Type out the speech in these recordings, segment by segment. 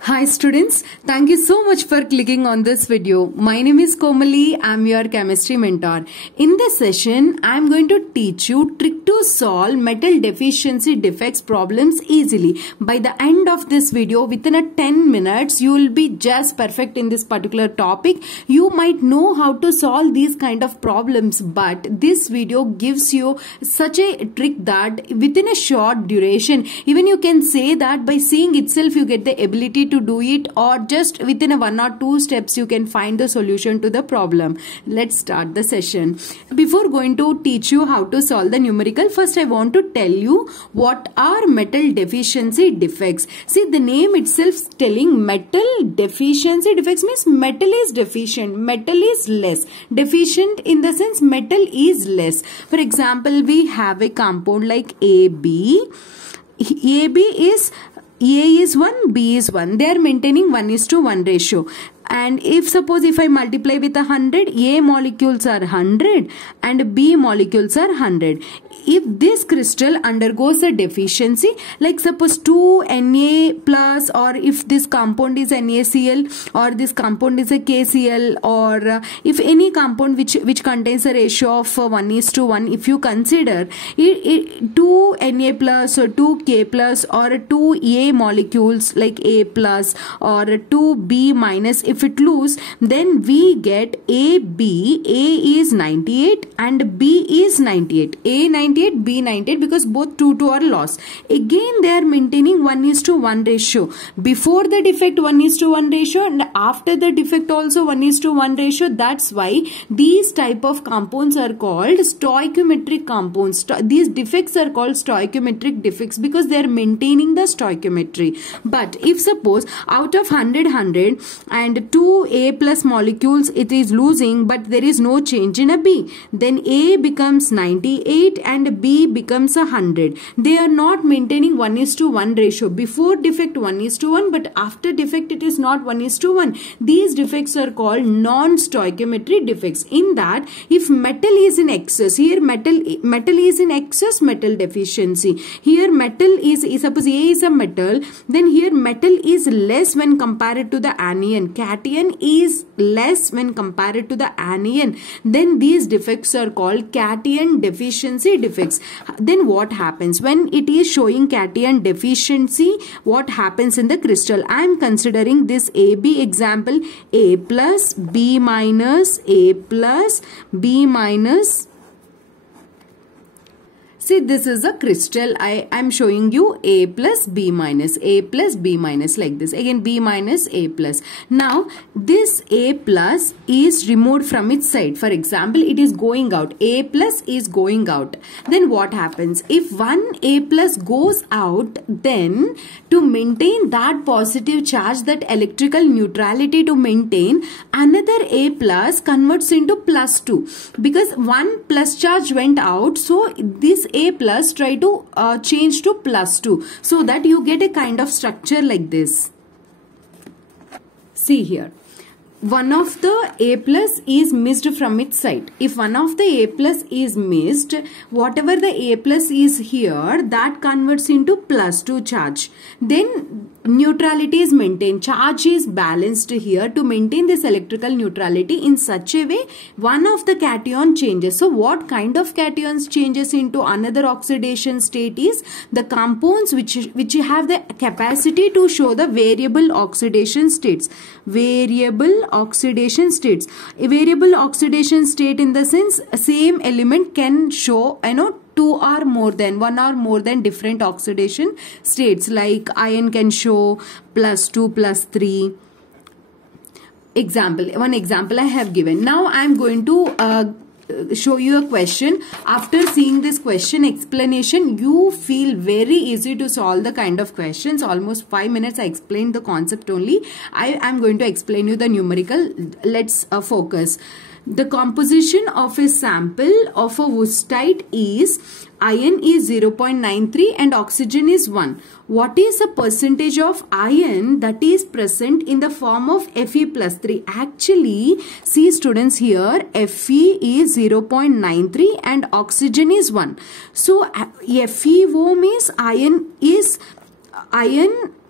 Hi students, thank you so much for clicking on this video. My name is Komali, I'm your chemistry mentor. In this session, I'm going to teach you trick to solve metal deficiency defects problems easily. By the end of this video, within a 10 minutes, you will be just perfect in this particular topic. You might know how to solve these kind of problems, but this video gives you such a trick that within a short duration, even you can say that by seeing itself, you get the ability to do it, or just within a 1 or 2 steps you can find the solution to the problem. Let's start the session. Before going to teach you how to solve the numerical, first I want to tell you what are metal deficiency defects. See, the name itself telling metal deficiency defects means metal is deficient, metal is less. Deficient in the sense metal is less. For example, we have a compound like AB. AB is A is 1, B is 1. They are maintaining 1:1 ratio. And if I multiply with 100, A molecules are 100 and B molecules are 100. If this crystal undergoes a deficiency, like suppose 2Na plus, or if this compound is NaCl, or this compound is a KCl, or if any compound which contains a ratio of 1:1, if you consider 2Na plus or 2K plus or 2A molecules like A plus or 2B minus, if it lose, then we get AB. A is 98 and B is 98. A 98, B 98, because both 2 are lost. Again, they are maintaining 1:1 ratio. Before the defect 1:1 ratio, and after the defect also 1:1 ratio. That's why these type of compounds are called stoichiometric compounds. These defects are called stoichiometric defects because they are maintaining the stoichiometry. But if suppose out of 100 and 2A plus molecules it is losing, but there is no change in a B, then A becomes 98 and B becomes 100. They are not maintaining 1:1 ratio. Before defect 1:1, but after defect it is not 1:1. These defects are called non-stoichiometric defects. In that, if metal is in excess, here metal is in excess, metal deficiency. Here metal is, suppose A is a metal, then here metal is less when compared to the anion. Cation is less when compared to the anion. Then these defects are called cation deficiency defects. Then what happens when it is showing cation deficiency? What happens in the crystal? I am considering this AB example, A plus, B minus, A plus, B minus. See, this is a crystal. I am showing you A plus B minus, A plus B minus, like this. Again B minus A plus. Now this A plus is removed from its side. For example, it is going out. A plus is going out. Then what happens? If one A plus goes out, then to maintain that positive charge, that electrical neutrality to maintain, another A plus converts into plus 2. Because one plus charge went out, so this A plus try to change to plus 2, so that you get a kind of structure like this. See here, one of the A plus is missed from its side. If one of the A plus is missed, whatever the A plus is here, that converts into plus 2 charge. Then neutrality is maintained. Charge is balanced here. To maintain this electrical neutrality in such a way, one of the cation changes. So what kind of cations changes into another oxidation state is the compounds which have the capacity to show the variable oxidation states. Variable oxidation states. A variable oxidation state in the sense same element can show, 1 or more than different oxidation states, like iron can show plus 2, plus 3. One example I have given. Now I am going to show you a question. After seeing this question explanation, you feel very easy to solve the kind of questions. Almost 5 minutes I explained the concept only. I am going to explain you the numerical. Let's focus. The composition of a sample of a wustite is iron is 0.93 and oxygen is 1. What is the percentage of iron that is present in the form of Fe plus 3? Actually, see students, here Fe is 0.93 and oxygen is 1. So FeO means iron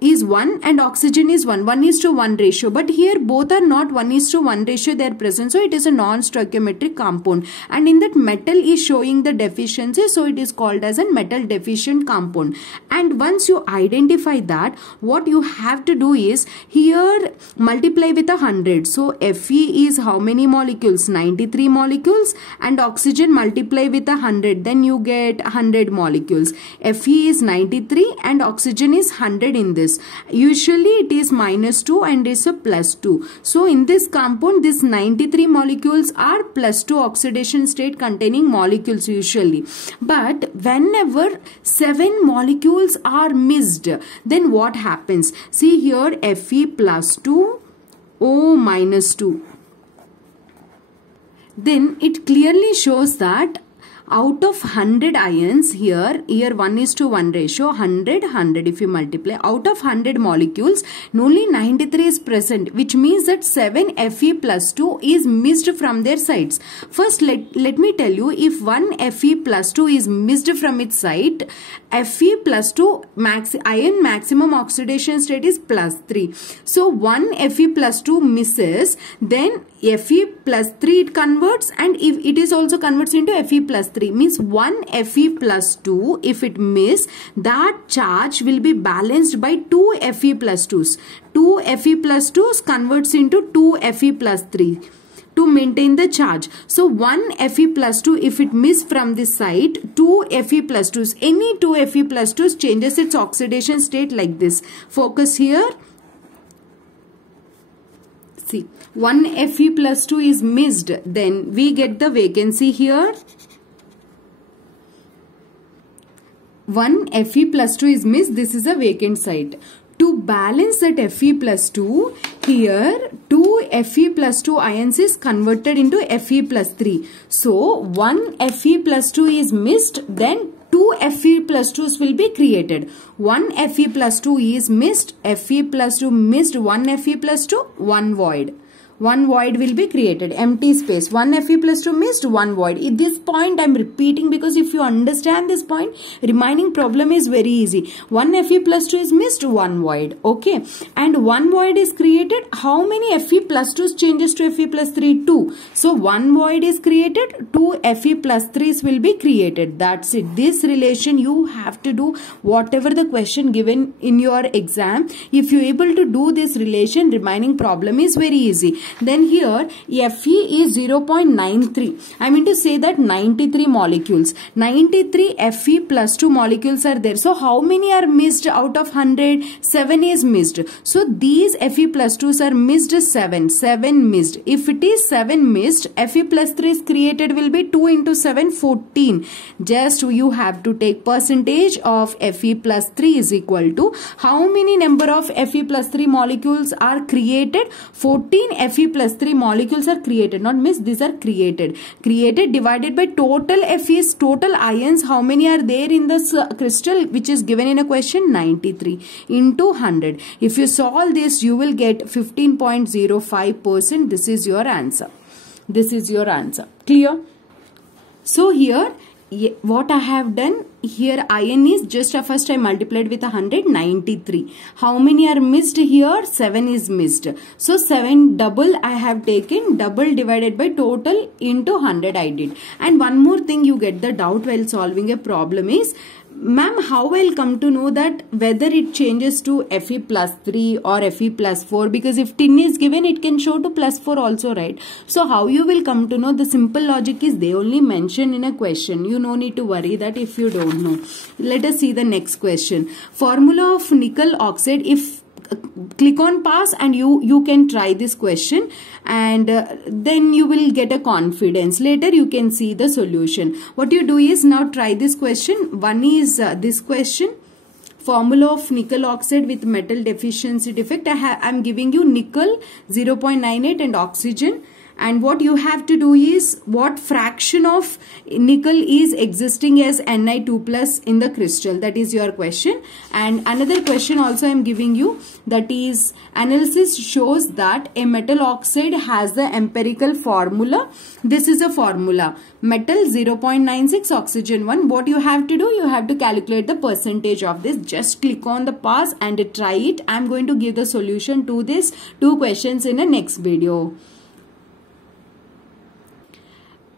is 1 and oxygen is 1, 1:1 ratio, but here both are not 1:1 ratio they are present, so it is a non-stoichiometric compound, and in that metal is showing the deficiency, so it is called as a metal deficient compound. And once you identify that, what you have to do is here multiply with 100. So Fe is how many molecules? 93 molecules, and oxygen multiply with 100, then you get 100 molecules. Fe is 93 and oxygen is 100 in this. Usually it is -2 and is a +2. So in this compound, this 93 molecules are +2 oxidation state containing molecules usually. But whenever 7 molecules are missed, then what happens? See here, Fe +2, O -2. Then it clearly shows that out of 100 ions, here 1:1 ratio, 100 if you multiply, out of 100 molecules only 93 is present, which means that 7 Fe +2 is missed from their sides. First let me tell you, if one Fe +2 is missed from its site, Fe +2 ion maximum oxidation state is +3. So one Fe +2 misses, then Fe +3 it converts, and if it is also converts into Fe +3, means one Fe +2, if it miss, that charge will be balanced by 2 Fe +2s. 2 Fe +2s converts into 2 Fe +3 to maintain the charge. So one Fe +2, if it miss from this site, 2 Fe +2s, any 2 Fe +2s changes its oxidation state like this. Focus here. See, one Fe +2 is missed, then we get the vacancy here. One Fe +2 is missed, this is a vacant site. To balance that Fe +2, here 2 Fe +2 ions is converted into Fe +3. So one Fe +2 is missed, then 2 Fe +2s will be created. One Fe +2 is missed, Fe +2 missed, one Fe +2, one void. One void will be created, empty space. One Fe +2 missed, one void. At this point I am repeating because if you understand this point, remaining problem is very easy. One Fe +2 is missed, one void. Okay. And one void is created. How many Fe +2s changes to Fe +3? 2. So one void is created, 2 Fe +3s will be created. That's it. This relation you have to do whatever the question given in your exam. If you are able to do this relation, remaining problem is very easy. Then here Fe is 0.93. I mean to say that 93 molecules. 93 Fe +2 molecules are there. So how many are missed out of 100? 7 is missed. So these Fe +2s are missed 7. 7 missed. If it is 7 missed, Fe +3 is created will be 2 into 7, 14. Just you have to take percentage of Fe +3 is equal to how many number of Fe +3 molecules are created? 14 Fe +3 molecules are created, not missed, these are created. Created divided by total Fe's, total ions, how many are there in this crystal which is given in a question? 93 into 100. If you solve this, you will get 15.05%. This is your answer. This is your answer. Clear? So here what I have done, here ion is just first I multiplied with 193. How many are missed here? 7 is missed. So 7 double I have taken, double divided by total into 100 I did. And one more thing you get the doubt while solving a problem is, ma'am, how I'll come to know that whether it changes to Fe +3 or Fe +4? Because if tin is given, it can show to +4 also, right? So how you will come to know? The simple logic is they only mention in a question. You no need to worry that if you don't know. Let us see the next question. Formula of nickel oxide. If click on pass and you can try this question, and then you will get a confidence. Later you can see the solution. What you do is now try this question. One is this question. Formula of nickel oxide with metal deficiency defect. I am giving you nickel 0.98 and oxygen, and what you have to do is what fraction of nickel is existing as Ni2 plus in the crystal. That is your question. And another question also I am giving you, that is analysis shows that a metal oxide has the empirical formula. This is a formula, metal 0.96, oxygen 1. What you have to do, you have to calculate the percentage of this. Just click on the pause and try it. I am going to give the solution to this 2 questions in the next video.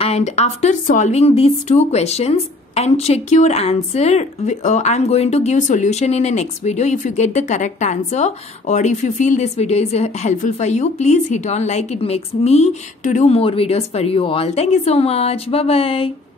And after solving these 2 questions and check your answer, I'm going to give solution in the next video. If you get the correct answer, or if you feel this video is helpful for you, please hit on like. It makes me to do more videos for you all. Thank you so much. Bye bye.